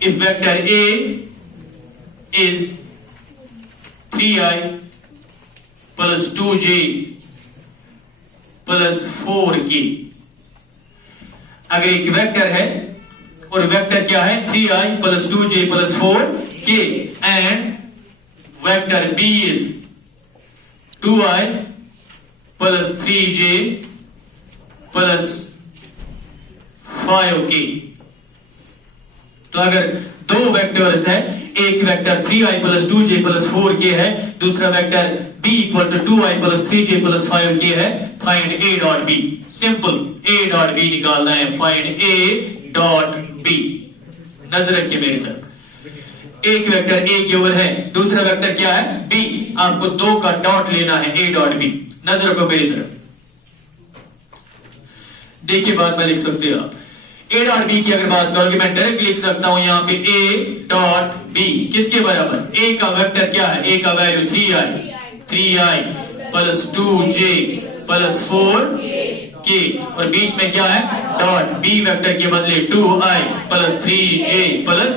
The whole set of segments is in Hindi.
if vector A is 3i plus 2j plus 4k, अगर एक वेक्टर है और वेक्टर क्या है 3i plus 2j plus 4k and vector B is 2i plus 3j plus 5k, तो अगर दो वेक्टर्स है, एक vector 3i plus 2j plus 4k है, दूसरा vector b equal to 2i plus 3j plus 5k है, find a dot b। Simple, a dot b निकालना है, फाइंड a dot b। नजर रखिए मेरी तरफ, एक वेक्टर a केवल है, दूसरा वेक्टर क्या है b, आपको दो का डॉट लेना है, a dot b। नजर रखो मेरी तरफ, देखिए बात में लिख सकते हो आप, a डॉट बी की अगर बात करोगे मैं डायरेक्ट लिख सकता हूं यहां पे a डॉट बी किसके बराबर, a का वेक्टर क्या है, a का value 3i plus 2j plus 4k और बीच में क्या है डॉट, b वेक्टर के बदले 2i plus 3j plus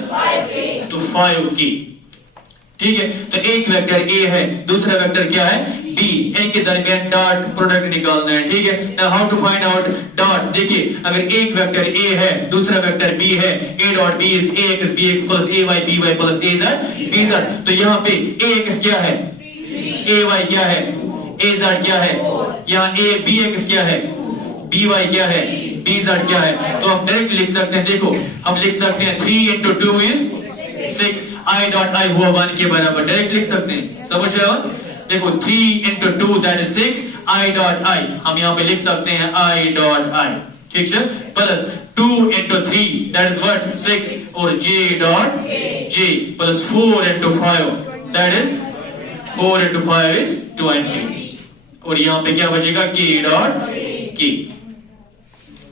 5k। ठीक है, तो एक वेक्टर a है, दूसरा वेक्टर क्या है b, इनके दरमियान डॉट प्रोडक्ट निकालना है। ठीक है, now how to find out dot, देखिए अगर एक वेक्टर a है, दूसरा वेक्टर b है, a dot b is ax bx plus ay by plus az bz, तो यहाँ पे ax क्या है, ay क्या है, az क्या है, यहाँ a bx क्या है, by क्या है, bz क्या है, तो हम डायरेक्ट लिख सकते हैं, देखो हम लिख सकते हैं 3 into 2 is 6, i dot i हुआ 1 के बराबर, डायरेक्ट लिख सकते हैं, समझ रहे हो। देखो 3 into 2 that is 6, i dot i हम यहाँ पे लिख सकते हैं i डॉट i, ठीक है, plus 2 into 3 that is what 6 और j dot j plus 4 into 5 that is 4 into 5 is 20 और यहाँ पे क्या बचेगा k डॉट k।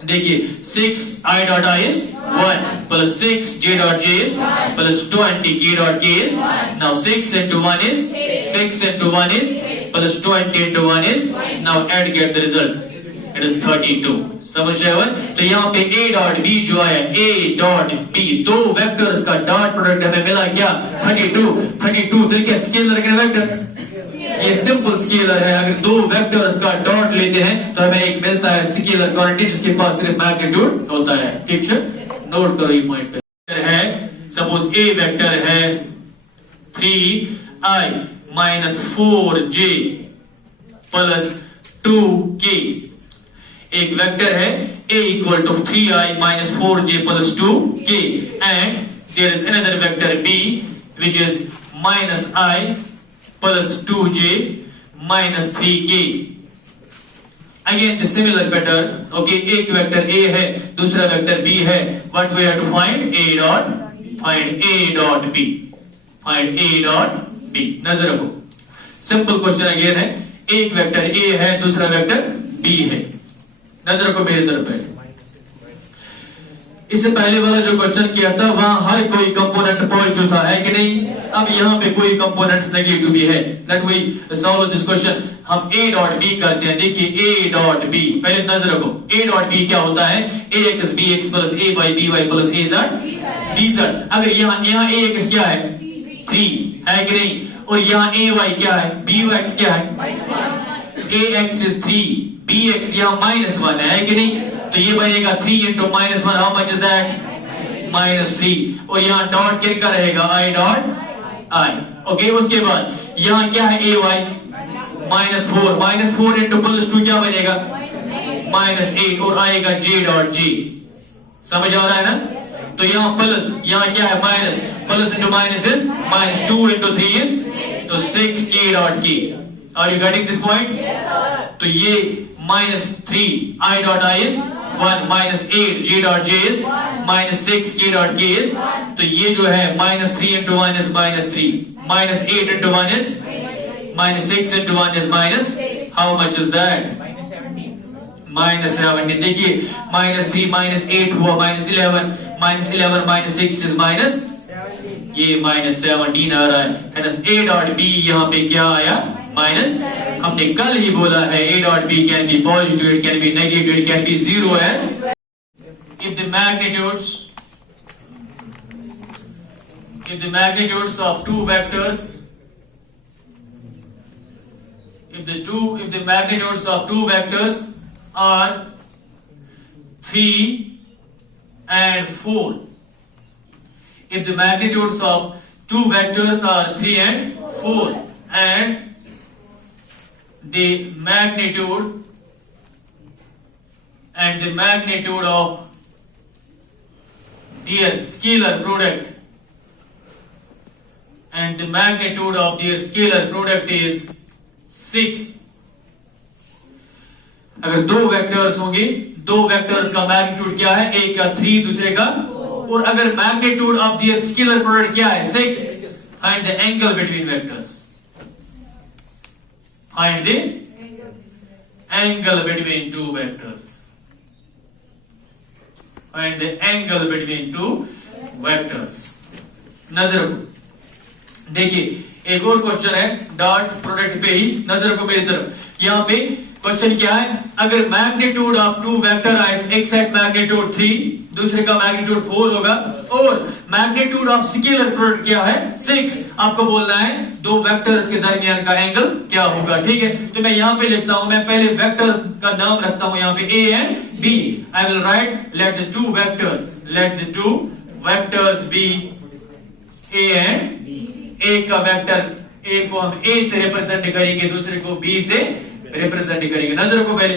देखिए 6 i dot i is 1 plus 6 j dot j is plus 20 k dot k is, now 6 into 1 is 6 into 1 is plus 20 into 1 is, now add get the result, it is 32। समझ रहे हो, तो यहाँ पे a डॉट b जो आया a डॉट b, दो वेक्टर्स का डॉट प्रोडक्ट हमें मिला क्या 32 तो क्या स्केलर के वेक्टर, ये सिंपल स्केलर है, अगर दो वेक्टर्स का डॉट लेते हैं तो हमें एक मिलता है स्केलर क्वांटिटी जिसके पास सिर्फ मैग्नीट्यूड होता है। ठीक है, नोट करो ये पॉइंट है, सपोज a वेक्टर है 3i minus 4j plus 2k, एक वेक्टर है a equal to 3i minus 4j plus 2k and there is another vector b which is minus i plus 2j minus 3k। Again the similar pattern, okay, एक वेक्टर a है, दूसरा वेक्टर b है, what we have to find a dot, find a dot b, find a dot b। नजर रखो, सिंपल क्वेश्चन अगेन है, एक वेक्टर a है, दूसरा वेक्टर b है, नजर रखो मेरी तरफ है। इससे पहले वाला जो क्वेश्चन किया था वहां हर कोई कंपोनेंट पॉजिटिव था, है कि नहीं, अब यहाँ पे कोई कंपोनेंट नेगेटिव भी है। Let we solve this question, हम a डॉट b करते हैं। देखिए a डॉट b, पहले नजर रखो a डॉट b क्या होता है, ax bx plus a by by plus az bz। अगर यहाँ ax क्या है 3, है कि नहीं, और यहाँ ay क्या है, bx क्या है, ax is 3, bx यहाँ -1 है कि नहीं, तो ये बनेगा 3 into -1, how much is that -3, और यहाँ डॉट किसका रहेगा i डॉट i, ओके। उसके बाद यहाँ क्या है ay -4 into +2 क्या बनेगा -8 और आएगा j डॉट j, समझ आ रहा है ना, तो यहाँ प्लस, यहाँ क्या है minus, plus into minus is -2 into 3 is, तो 6 k dot k। Are you getting this point? तो ये -3 i dot i is 1 -8 j dot j is -6 k dot k is, तो ये जो है -3 into 1 is -3, -8 into 1 is -6 into 1 is minus, how much is that -70। देखिए -3 -8 हुआ -11, -11 -6 इज माइनस, ये -17 आ रहा है। a डॉट b यहाँ पे क्या आया माइनस, हमने कल ही बोला है a dot b can be positive, it can be negative, it can be 0 as if the magnitudes if the magnitudes of two vectors, if the magnitudes of two vectors are 3 and 4, if the magnitudes of two vectors are 3 and 4, and the magnitude of their scalar product is 6. अगर दो वेक्टर्स होंगे, दो वेक्टर्स का मैग्नीट्यूड क्या है, एक का 3 दूसरे का, और अगर magnitude of their scalar product क्या है 6, find the angle between vectors. Find the angle between two vectors. Find the angle between two vectors. नजर रखो, देखिए एक और क्वेश्चन है डॉट प्रोडक्ट पे ही. नजर रखो मेरी तरफ. यहां पे क्वेश्चन क्या है, अगर मैग्नीट्यूड ऑफ टू वेक्टर है, एक साइड मैग्नीट्यूड 3, दूसरे का मैग्नीट्यूड 4 होगा, और मैग्नीट्यूड ऑफ स्केलर प्रोडक्ट क्या है 6. आपको बोलना है दो वेक्टर्स के दरमियान का एंगल क्या होगा. ठीक है, तो मैं यहां पे लिखता हूं, मैं पहले वेक्टर्स का नाम रखता हूं यहां पे A and B. I will write let the two vectors be A and एक का वेक्टर A को हम A से रिप्रेजेंट करेंगे, दूसरे को B से रिप्रेजेंट करेंगे. नजर रखो, पहले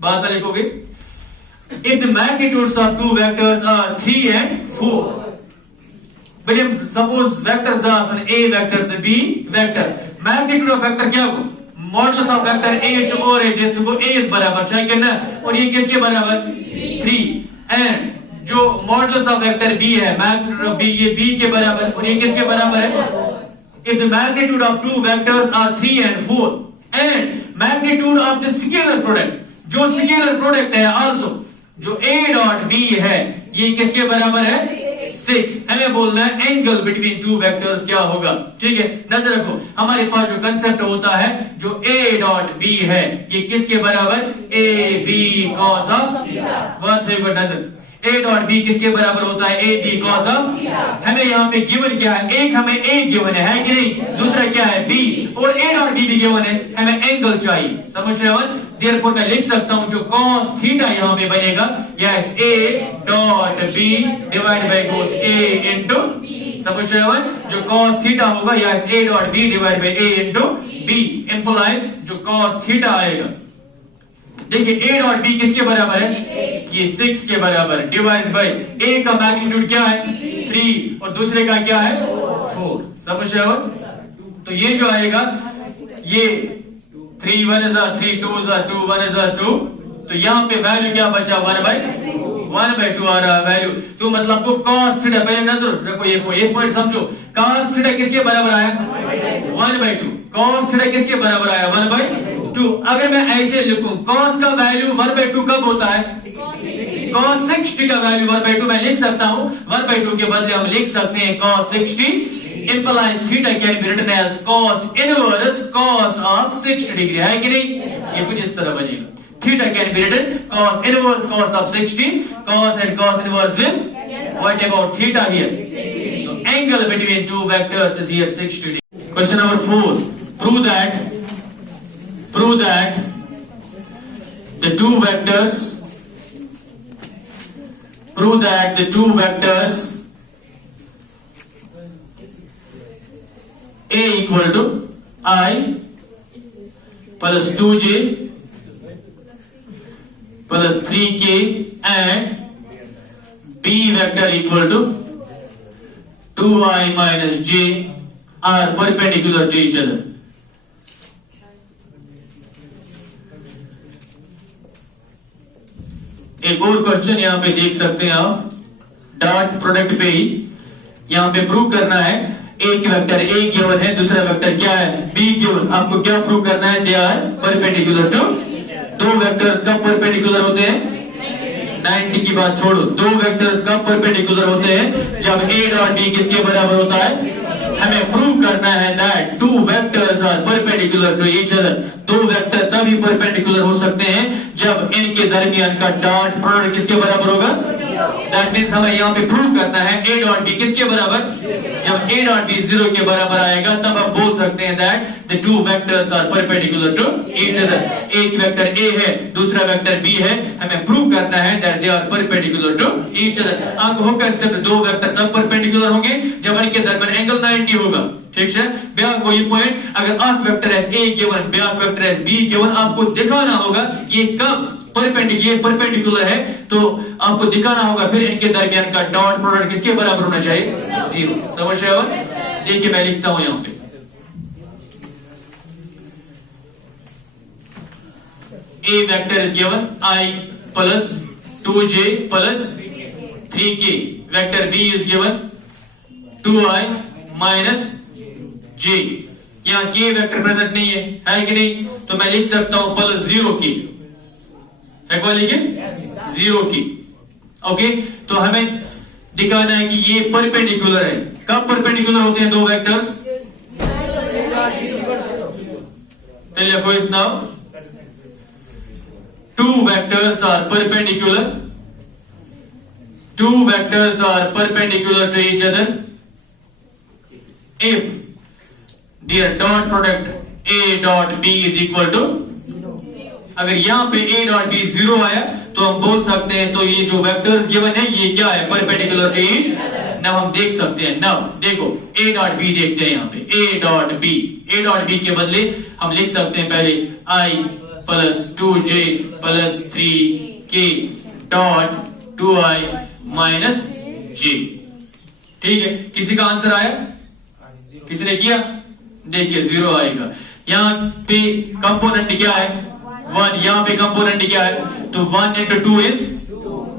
बात में लिखोगे, if the magnitudes of two vectors are 3 and 4, but suppose vectors are A vector to B vector, magnitude of vector क्या होगा, मॉडुलस ऑफ वेक्टर A और A जिसको A इस बराबर चाहिए करना, और ये किसके बराबर 3, एंड जो मॉडुलस ऑफ वेक्टर B है, मैग्नीट्यूड ऑफ B ये B के बराबर, और ये किसके बराबर है. if the magnitude of two vectors are 3 and 4 and magnitude of the scalar product, जो स्केलर प्रोडक्ट है आल्सो जो A डॉट B है, ये किसके बराबर है 6. हमें बोलना है एंगल बिटवीन टू वेक्टर्स क्या होगा. ठीक है, नजर रखो, हमारे पास जो कंसेप्ट होता है जो A डॉट B है, ये किसके बराबर AB cos ऑफ नजर A डॉट B किसके बराबर होता है AB cos ऑफ. हमें यहाँ पे गिवन क्या है, एक हमें A गिवन है कि नहीं, दूसरा क्या है B, और A डॉट B भी गिवन है, हमें एंगल चाहिए. समझ रहे हो. देयरफॉर मैं लिख सकता हूं जो cos थीटा यहाँ पे बनेगा, yes A dot B divide by cos A into. समझ रहे हो, जो cos थीटा होगा yes A dot B divide by A into B implies जो cos थीटा आएगा. देखिए A डॉट B किसके बराबर है, ये 6 के बराबर, डिवाइड बाय A का मैग्नीट्यूड क्या है 3 और दूसरे का क्या है 4. समझ रहे हो. तो ये जो आएगा ये 3 1 is 3 2 is 2 1 is 2. तो यहाँ पे वैल्यू क्या बचा 1/2 आ रहा वैल्यू. तो मतलब को cos थीटा, पहले नजर रखो, ये पॉइंट समझो, cos थीटा किसके बराबर आया 1/2. cos थीटा किसके बराबर आया 1/2. अगर मैं ऐसे लिखूं cos का वैल्यू 1/2 कब होता है, cos 60 का वैल्यू 1/2 मैं लिख सकता हूं, 1/2 के बदले हम लिख सकते हैं cos 60 implies theta can be written as cos inverse cos of 60 degree, है कि नहीं. ये कुछ इस तरह बनेगा, theta can be written cos inverse cos of 60, cos and cos inverse will, what about theta here, so angle between two vectors is here 60 degree. Question number 4, prove that the two vectors A equal to I plus 2j plus 3k and B vector equal to 2I minus j are perpendicular to each other. एक और क्वेश्चन यहाँ पे देख सकते हैं आप, डॉट प्रोडक्ट पे ही यहाँ पे प्रूव करना है. एक वेक्टर A गिवन है, दूसरा वेक्टर क्या है B गिवन. आपको क्या प्रूव करना है, दे आर परपेंडिकुलर टू. दो वेक्टर्स का परपेंडिकुलर होते हैं, 90 की बात छोड़ो, दो वेक्टर्स का परपेंडिकुलर होते हैं जब A डॉट B किसके बराबर होता है. हमें प्रूव करना है that two vectors are perpendicular to each other. दो वेक्टर तभी परपेंडिकुलर हो सकते हैं जब इनके दरमियान का डॉट प्रोडक्ट किसके बराबर होगा दैट मीन्स हमें यहाँ पे प्रूव करना है ए डॉट बी किसके बराबर, जब ए डॉट बी 0 के बराबर आएगा तब हम बोल सकते हैं that the two vectors are perpendicular to each other. एक वेक्टर ए है, दूसरा वेक्टर बी है, हमें प्रूव करना है that they are perpendicular to each other. आपको हो कंसेप्ट, दो वेक्टर तब परपेंडिकुलर होंगे जब इनके दरमियान एंगल 90 होगा। ठीक है, ब्याह को ये पॉइंट, अगर आप वेक्टर एस ए गिवन ब्याह वेक्टर एस बी गिवन, आपको दिखाना होगा ये कब परपेंडिकुलर है, तो आपको दिखाना होगा फिर इनके दरमियान का डॉट प्रोडक्ट किसके बराबर होना चाहिए, 0। समझ रहे हो? देखिए मैं लिखता हूं यहां पे a vector is given I plus 2j plus 3k, vector b is given 2I minus j। यहां k वेक्टर प्रेजेंट नहीं है कि नहीं, तो मैं लिख सकता हूं प्लस 0k, एक बार लिखिए 0k। ओके, तो हमें दिखाना है कि ये परपेंडिकुलर है। कब परपेंडिकुलर होते हैं दो वेक्टर्स, तो लिखो इस now two vectors are perpendicular, two vectors are perpendicular to each other if their dot product a dot b is equal to, अगर यहां पे a dot b 0 आया तो हम बोल सकते हैं तो ये जो वेक्टर्स गिवन है ये क्या है, परपेंडिकुलर टू ईच। नाउ हम देख सकते हैं, नाउ देखो a dot b देखते हैं यहाँ पे a dot b के बदले हम लिख सकते हैं पहले I plus 2j plus 3k dot 2I minus j। ठीक है, किसी का आंसर आया, किसी ने किया, देखिए 0 आएगा। यहाँ पे कंपोनेंट क्या है 1, यहाँ पे कंपोनेंट क्या है, तो 1 into 2 is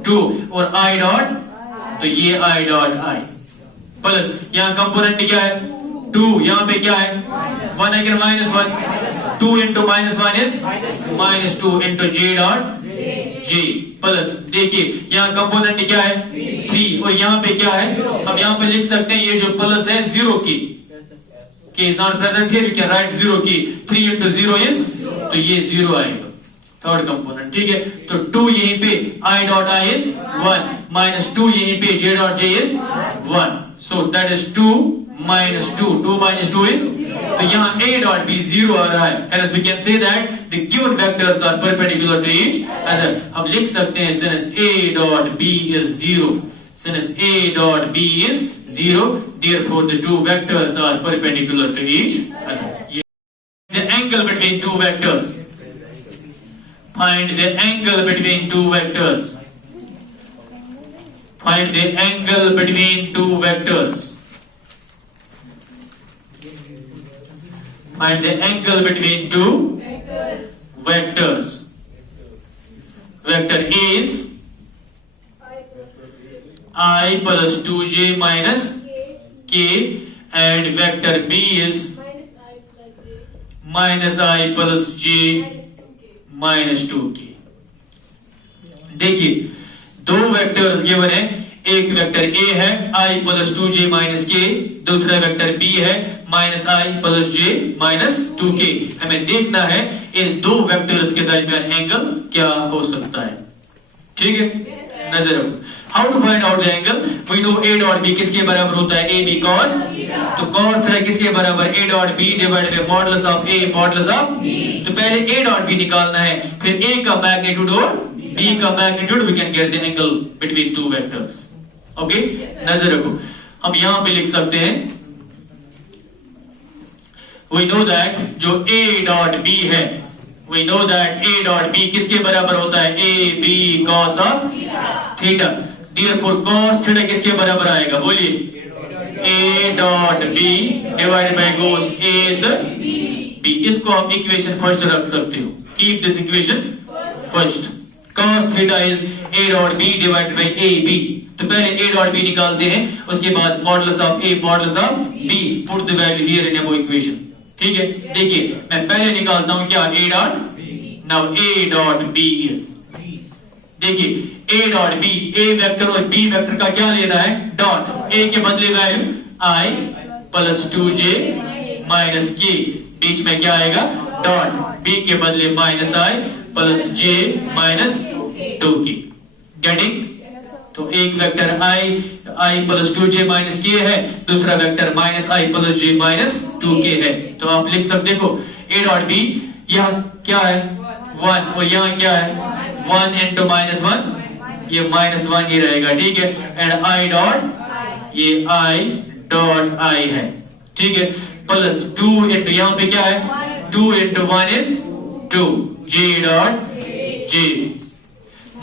2 और I डॉट, तो ये I डॉट I प्लस यहाँ कंपोनेंट क्या है 2, यहाँ पे क्या है 1 अगर minus 1, 2 into minus 1 is minus 2 into j dot j plus, देखिए यहाँ कंपोनेंट क्या है 3 और यहाँ पे क्या है, हम यहाँ पे लिख सकते हैं ये जो प्लस है 0 की k is not present here, you can write 0 की 3 into 0 is, तो ये 0 आएगा थर्ड कंपोनेंट। ठीक है, तो 2 यहीं पे I dot I is 1 minus 2 यहीं पे j dot j is 1, so that is 2 minus 2, 2 minus 2 is, तो यहाँ a dot b 0 आ रहा है, hence we can say that the given vectors are perpendicular to each other। हम लिख सकते हैं since a dot b is 0, since a dot b is 0, therefore the two vectors are perpendicular to each other। The angle between two vectors, find the angle between two vectors, find the angle between two vectors, find the angle between two vectors। Vector A is I plus 2j minus k and vector B is minus I plus j minus 2k। देखिए दो वेक्टर्स गिवन है, एक वेक्टर A है I plus 2j minus k, दूसरा वेक्टर B है minus I plus j minus 2k। हमें देखना है इन दो वेक्टर्स के दरमियान एंगल क्या हो सकता है। ठीक है, नजर रखो। How to find out the angle, we know a dot b किसके बराबर होता है, ab cos, तो cos थीटा किसके बराबर, a dot b divided by modulus of a modulus of b। तो पहले a डॉट b निकालना है, फिर a का मैग्नीट्यूड और b का magnitude, we can get the angle between two vectors. Okay, नजर रखो। हम यहां पे लिख सकते हैं we know that जो a डॉट b है, we know that a dot b किसके बराबर होता है, a b cos of theta. therefore cos theta किसके बराबर आएगा, बोलिए a dot b divided bye cos a b। इसको आप इक्वेशन फर्स्ट रख सकते हो, keep this equation first. cos theta is a dot b divided bye a b। तो पहले a डॉट b निकालते हैं, उसके बाद modulus of a modulus of b, put the value here in above equation. ठीक है, देखिए मैं पहले निकालता हूं क्या, a dot, now a dot b is, देखिए a dot b, a vector और b वेक्टर का क्या लेना है, डॉट। a के बदले value I plus 2j minus k, बीच में क्या आएगा, डॉट। b के बदले minus I plus j minus 2k। Getting? तो एक vector i plus 2j minus k है, दूसरा vector minus i plus j minus 2k है। तो आप लिख सकते देखो a डॉट b, यहाँ क्या है 1 और यहाँ क्या है 1 इंटू माइनस 1, ये माइनस 1 ही रहेगा, ठीक है। एंड i डॉट ये i डॉट i है, ठीक है, प्लस 2 इंटू यहाँ पे क्या है 2 into 1 is 2, j dot j,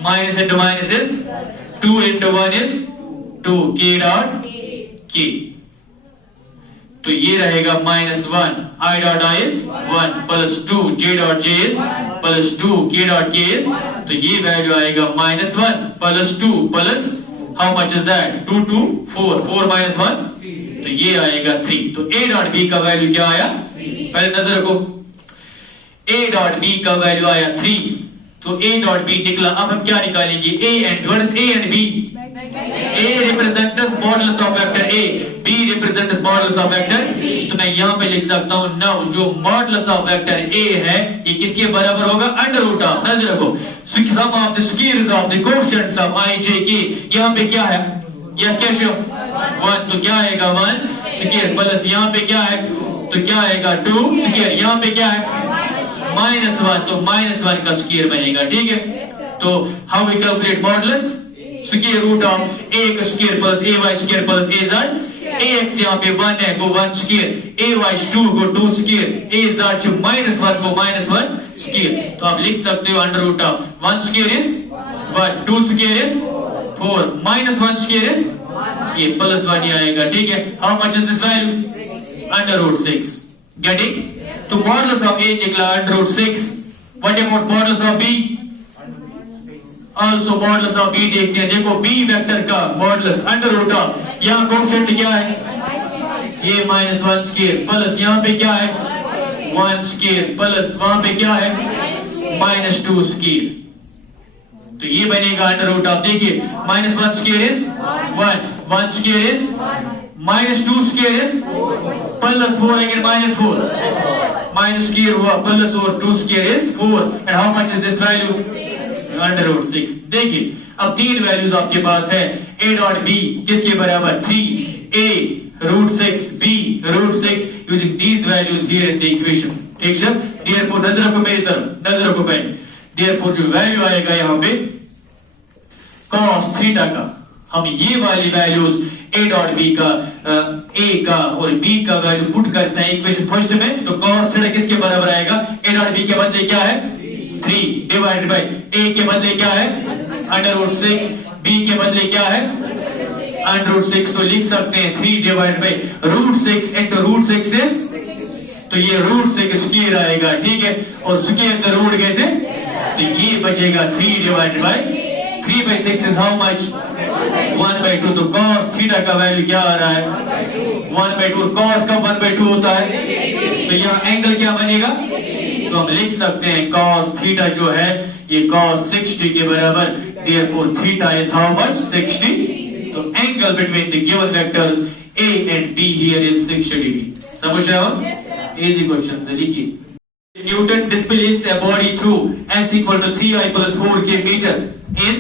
minus into minus is 2 into 1 is 2, k dot k, तो ये रहेगा minus 1, i dot i is 1 plus 2, j dot j is plus 2, k dot k is, तो ये वैल्यू आएगा minus 1 plus 2 plus how much is that 2 2 4, 4 minus 1, तो ये आएगा 3। तो a dot b का वैल्यू क्या आया, पहले नजर रखो, a dot b का वैल्यू आया 3, तो a डॉट b निकला। अब हम क्या निकालेंगे, a and what is a and b, a represents modulus of vector a, b represents modulus of vector, तो मैं यहां पे लिख सकता हूं नाउ जो मॉडुलस ऑफ वेक्टर a है ये किसके बराबर होगा, अंडर रूट ऑफ, नजर रखो, sum of the squares of the coefficients of i j k, यहां पे क्या है, यह क्या शो 1, तो क्या आएगा 1 स्क्वायर प्लस यहां पे क्या है, तो क्या आएगा 2 स्क्वायर, यहां पे क्या है माइनस 1, तो माइनस 1 का स्क्वायर बनेगा, ठीक है। तो how we calculate modulus, square root of a का square plus ay square plus az, ax यहाँ पे 1 है, go 1 square, ay 2 go 2 square, az minus 1 को माइनस 1 स्क्वायर, तो आप लिख सकते हो under root of 1 square is 1, 2 square is 4, minus 1 square is ये प्लस 1 ही आएगा, ठीक है। How much is this value, under root 6, getting, तो मॉडुलस ऑफ a निकला under root 6, what about modulus of b, also modulus of b देखते हैं, देखो b वेक्टर का मॉडुलस अंडर रूट ऑफ, यहाँ कोएफिशिएंट क्या है ये माइनस 1 स्क्वायर प्लस यहाँ पे क्या है 1 स्क्वायर प्लस वहां पे क्या है माइनस 2 स्क्वायर, तो ये बनेगा अंडर रूट ऑफ, देखिए minus 1 square is 1 square is minus 2 square is plus 4 again minus 4, minus square हुआ प्लस और 2 square is 4, and how much is this value under root 6। देखिए अब तीन वैल्यूज आपके पास है, a डॉट b किसके बराबर 3, a root 6, b root 6, using these values here in the equation, ठीक है। देयरफॉर नजर रखो मेरी तरफ, नजर रखो पहले, देयरफॉर जो वैल्यू आएगा यहाँ पे cos थीटा का, हम ये वाली वैल्यूज a डॉट b का a का और b का वैल्यू पुट करते हैं इक्वेशन फर्स्ट में, तो cos थीटा किसके बराबर आएगा, a डॉट b के बदले क्या है 3 डिवाइडेड बाय a के बदले क्या है अंडर रूट 6, b के बदले क्या है अंडर रूट 6, तो लिख सकते हैं 3 divided by root 6 into root 6 is, तो ये रूट 6 स्क्वायर आएगा, ठीक है, और स्क्वायर का रूट कैसे, तो ये बचेगा 3 divided bye 3 by 6 is how much 1 by 2, तो cos थीटा का वैल्यू क्या आ रहा है 1 by 2, cos का 1 by 2 होता है, तो यहाँ एंगल क्या बनेगा, तो हम लिख सकते हैं cos थीटा जो है ये cos 60 के बराबर, therefore theta is how much 60, तो angle between the given vectors a and b here is 60 degree, समझ रहे हो, इजी क्वेश्चन से लिखिए। Newton displaces a body through s equal to 3i plus 4k meter in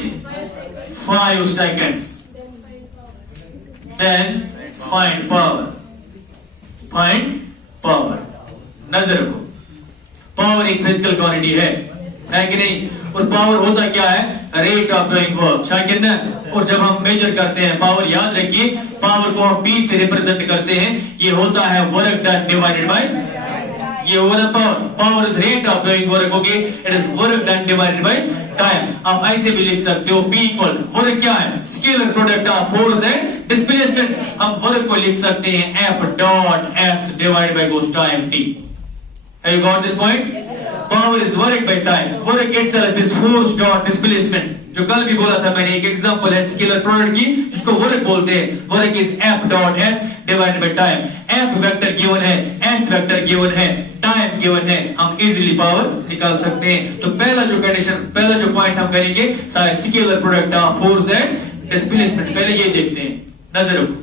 5 seconds. Then find power. Find power. नजर रखो, पावर एक फिजिकल क्वांटिटी है कि नहीं, और पावर होता क्या है, रेट ऑफ डूइंग वर्क, शायद ना, और जब हम मेजर करते हैं पावर, याद रखिए पावर को हम p से रिप्रेजेंट करते हैं, ये होता है वर्क डन डिवाइडेड बाय, ये होगा power is rate of doing work, okay, it is work done divided by time. आप ऐसे भी लिख सकते हो p इक्वल वर्क क्या है scalar product of force and displacement, हम वर्क को लिख सकते हैं f dot s divided by goes time t। Have you got this point? Power is work by time. Work itself is force dot displacement. जो कल भी बोला था मैंने, एक एग्जांपल है स्केलर प्रोडक्ट की जिसको वर्क बोलते हैं, work is f dot s divided by time. f vector given है, s वेक्टर गिवन है, टाइम गिवन है, हम इजीली पावर निकाल सकते हैं। तो पहला जो कंडीशन, पहला जो पॉइंट हम करेंगे सारे scalar product of force and displacement, पहले ये देखते हैं। नजर रखो,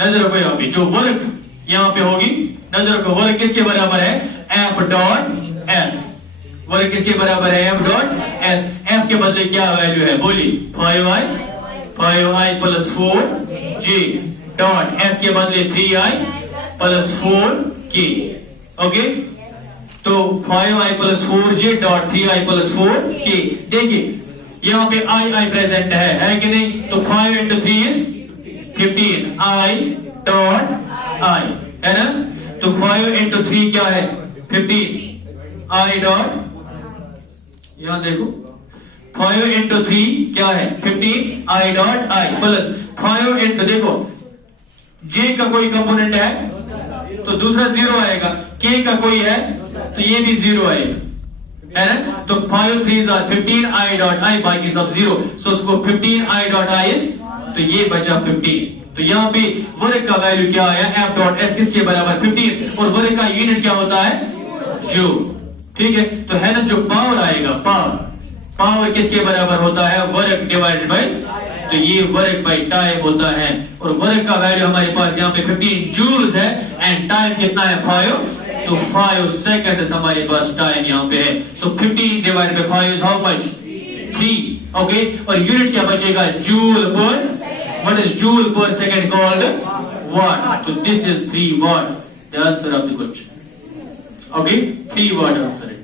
नजर रखो, यहाँ पे जो वर्क यहाँ पे होगी, नजर रखो, वर्क किसके बराबर है f डॉट s, वर्क किसके बराबर है f डॉट s, f के बदले क्या वैल्यू है बोलिए 5i plus 4j dot s के बदले 3i प्लस 4k। ओके, तो 5i plus 4j dot 3i plus 4k। देखिए यहां पे i प्रेजेंट है कि नहीं? तो 5 into 3 is 15 i dot i है ना। तो 5 इंटू 3 क्या है 15 i डॉट, यहां देखो 5 इंटू 3 क्या है 15 i dot i plus 5 into, देखो j का कोई कंपोनेंट है तो दूसरा 0 आएगा, k का कोई है तो ये भी 0 आएगा, है ना। तो 5 3 15 i डॉट i, बाकी सब 0, सो उसको 15 i डॉट i इज, तो ये बचा 15। तो यहाँ पे वर्ग का वैल्यू क्या आया f डॉट s किसके बराबर 15, और वर्ग का यूनिट क्या होता है जूल। ठीक है, तो है ना जो पावर आएगा, पावर किसके बराबर होता है वर्ग डिवाइडेड बाय, तो ये वर्ग बाय टाइम होता है, और वर्ग का वैल्यू हमारे पास यहाँ पे 15 जूल्स है, एंड टाइम कितना है 5, तो 5 सेकंड हमारे पास टाइम यहाँ पे है। So 15 divided by 5 is how much 3। Okay, और यूनिट क्या बचेगा joule per, what is joule per second called watt, तो this is 3 watt the answer of the question. Okay, 3 watt answer है।